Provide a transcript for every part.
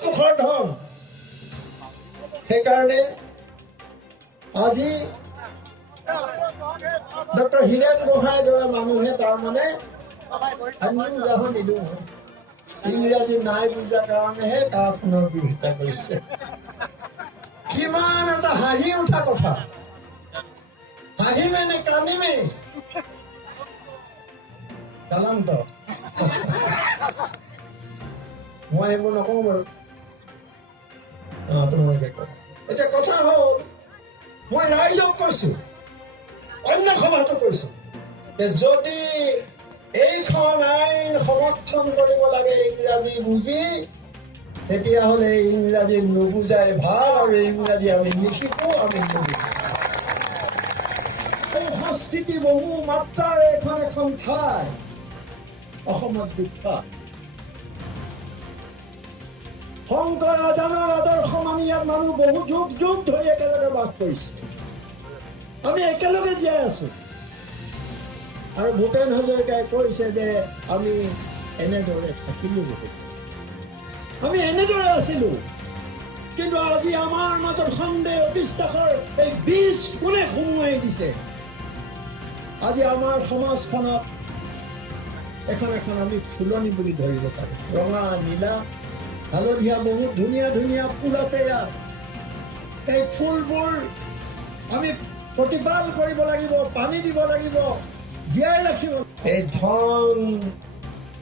সুখৰ ধন সেইকাৰণে আজি ডক্টৰ হীৰেণ গোহাঁইৰ দৰে মানুহে তাৰমানে উদাহৰণ নিদিওঁ ইংৰাজী নাই বুজাৰ কাৰণেহে কাঠখনৰ বিৰোধিতা কৰিছে। কিমান এটা হাঁহি উঠা কথা, হাঁহিমে নে কান্দিমে কালান্ত। মই এইবোৰ নকওঁ বাৰু, তোমালোকে কওঁ। এতিয়া কথা হ'ল, মই ৰাইজক কৈছো, অন্য সভাতো কৈছো যে যদি এইখন আইন সমৰ্থন কৰিব লাগে ইংৰাজী বুজি, তেতিয়াহ'লে ইংৰাজী নুবুজাই ভাল, আৰু ইংৰাজী আমি নিশিকো, আমি নুবুজো। সংস্কৃতি বহু মাত্ৰাৰ এখন ঠাই অসমত বিখ্যাত। শংকৰ আজানৰ আদৰ্শ মানি ইয়াত মানুহ বহু যুগ যুগ ধৰি একেলগে বাস কৰিছে। আমি একেলগে জীয়াই আছো। আৰু ভূপেন হাজৰিকাই কৈছে যে আমি এনেদৰে থাকিলো, আমি এনেদৰে আছিলো। কিন্তু আজি আমাৰ মাজত সন্দেহ বিশ্বাসৰ এই বীজ কোনে সুমুৱাই দিছে? আজি আমাৰ সমাজখনত এখন আমি ফুলনি বুলি ধৰিব পাৰো। ৰঙা, নীলা, হালধীয়া বহুত ধুনীয়া ধুনীয়া ফুল আছে ইয়াত। এই ফুলবোৰ আমি প্ৰতিপাল কৰিব লাগিব, পানী দিব লাগিব, জীয়াই ৰাখিব। এই ধন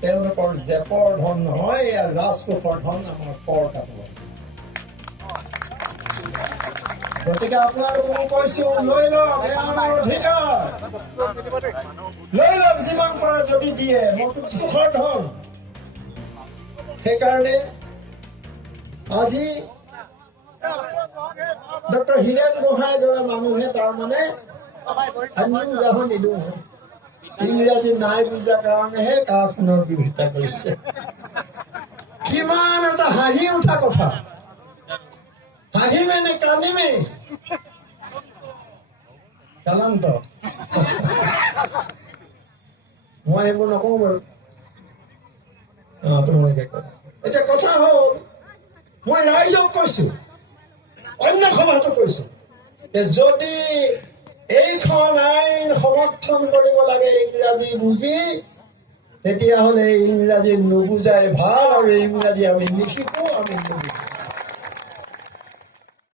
তেওঁলোকৰ জেপৰ ধন নহয়, এয়া ৰাজকোষৰ ধন, আমাৰ কৰ কাটব। গতিকে আপোনালোকক কৈছো, লৈ লওক, আমাৰ অধিকাৰ, লৈ লওক যিমান পাৰে যদি দিয়ে। মোৰতো সুখৰ ধন। সেইকাৰণে আজি ডক্টৰ হীৰেণ গোহাঁইৰ দৰে মানুহে তাৰমানে উদাহৰণ নিদিওঁ ইংৰাজী নাই বুজাৰ কাৰণেহে কাঠখনৰ বিৰোধিতা কৰিছে। কিমান এটা হাঁহি উঠা কথা, হাঁহিমে নে কান্দিমে কালান্ত। মই এইবোৰ নকওঁ বাৰু, তোমালোকে কওঁ। এতিয়া কথা হ'ল, মই ৰাইজক কৈছো, অন্য সভাতো কৈছো যে যদি এইখন আইন সমৰ্থন কৰিব লাগে ইংৰাজী বুজি, তেতিয়াহ'লে ইংৰাজী নুবুজাই ভাল, আৰু ইংৰাজী আমি নিশিকো, আমি নুবুজো।